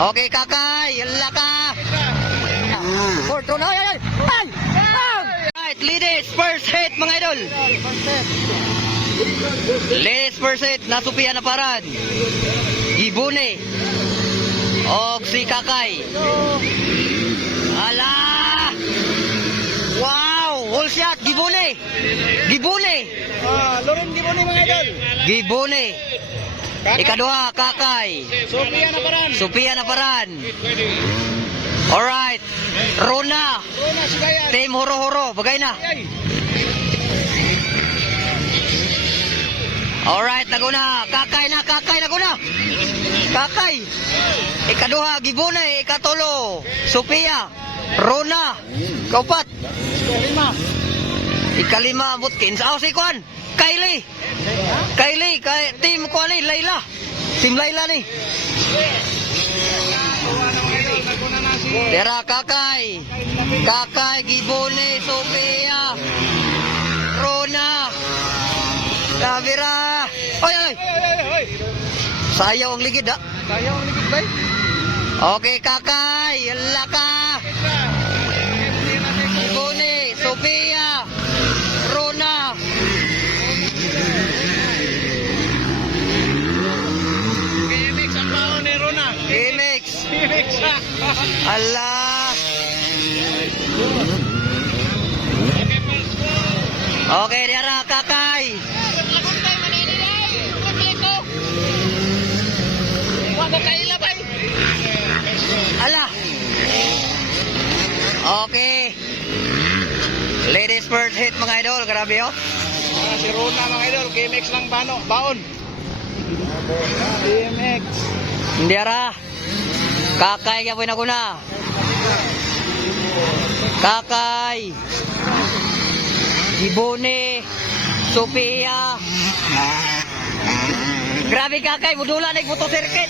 Okay, Kakay. Yala ka. Fourth round. Ay, ay, ay. Ay! Out! Right, ladies, first hit, mga idol. Ladies, first hit. Nasupian na paran. Gibone. O si Kakay. Ala! Wow! Wall shot. Gibone. Gibone. Loren Gibone, mga idol. Gibone. Ikaduha, Kakay. Sophia na paran. Sophia na paran. Alright. Rona. Rona Sigayan. Team Horo-Horo. Bagay na. Ay. Alright, naguna. Kakay na, Kakay naguna. Kakay. Ikaduha, Gibone. Ikatulo, Sophia. Rona. Kaupat. Lima. Ikalima, Butkins. Aw, si Kwan. Kylie. Kylie. Team Kwan ni, Layla. Team Layla ni. Tera, Kakay. Kakay, Gibone, Sophia. Rona. Davira. Oy, oy. Sayaw ang ligid, ha? Tayo ang likod bay. Okay, Kakay. Yala ka. Gibone, Sophia. Rona. KMX ang baon ni Rona. Phoenix. KMX. Allah. Okay, Tera, Kakay. Wag ka ilabay. Ala. Okay. Ladies first hit, mga idol. Grabe, oh. Si Rona, mga idol. KMX lang baon. KMX. Hindi ara. Kakay kaya po na kuna. Kakay. Gibone. Sophia. Grabe, Kakay. Budula na yung moto circuit.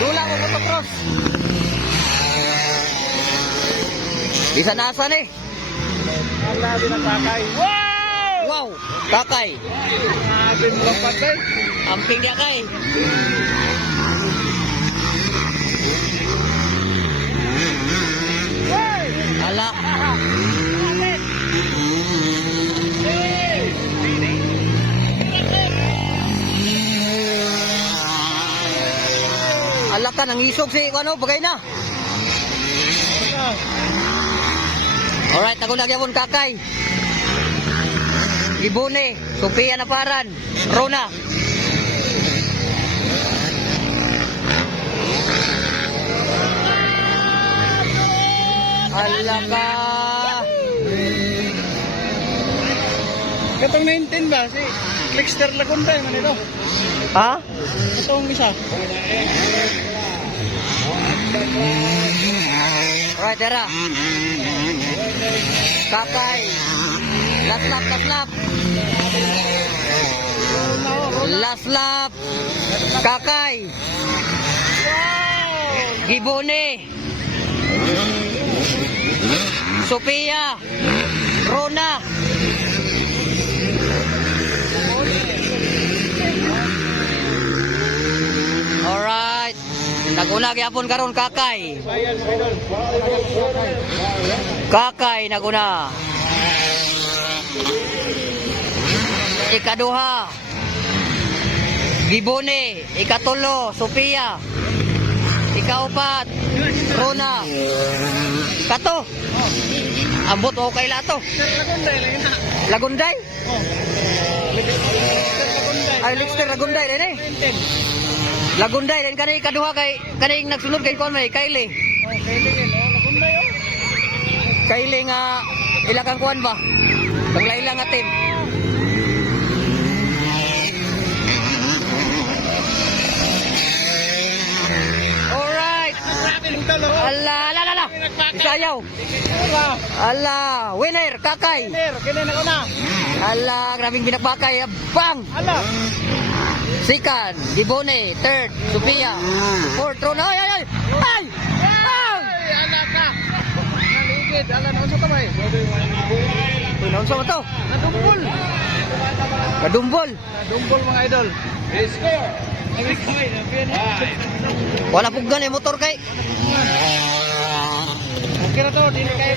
Dula mo moto cross. Bisa nasa ni. Wala din ang kakay. Wow! Wow. Kakay. Abin mo lang patay. Amping dia, Kay. Ala. Ala ka, nangisog si ano, bagay na. Alright, ako nagyapon, Kakay. Gibone, Sophia na paran. Rona. Ala ka. Katong 19 ba? Si Clickster Lagunda man ito. Ha? Itong isa. Alright, tara. Kakay. Last lap, last lap. Last lap. Kakay. Gibone. Sophia. Rona. Alright. Naguna gyapon karon, Kakay. Kakay naguna. Ikaduha. Gibone. Ikatulo, Sophia. Ikaupat, Rona. Kato. Ambot o kay lato. Lagunday lang ina. Lagunday? Oh. Ay, Lixter Lagunday din eh. 19. Lagunday din kanay ikaduha kay kanay nagsunod kay kon may Kylie. Oh, kailangan oh, Lagunday oh. Kylie nga ilagang kuan ba? Paglaila nga team. Alright. Ala, ala, ala. Isayaw. Ala, winner, Kakay. Kini na ko na. Ala, grabing binakbakay. Bang! Ala. Second, Gibone. Third, Sophia. Fourth, Rona. Ay, ay, ay! Ay! Bang! Ay, ala ka. Naligid, ala na sa kamay. Pinaunsa mo to? Nadumbol. Kadumbol. Nadumbol mga idol. Score. Wala puggan eh motor kay. Okay na to, dili kayo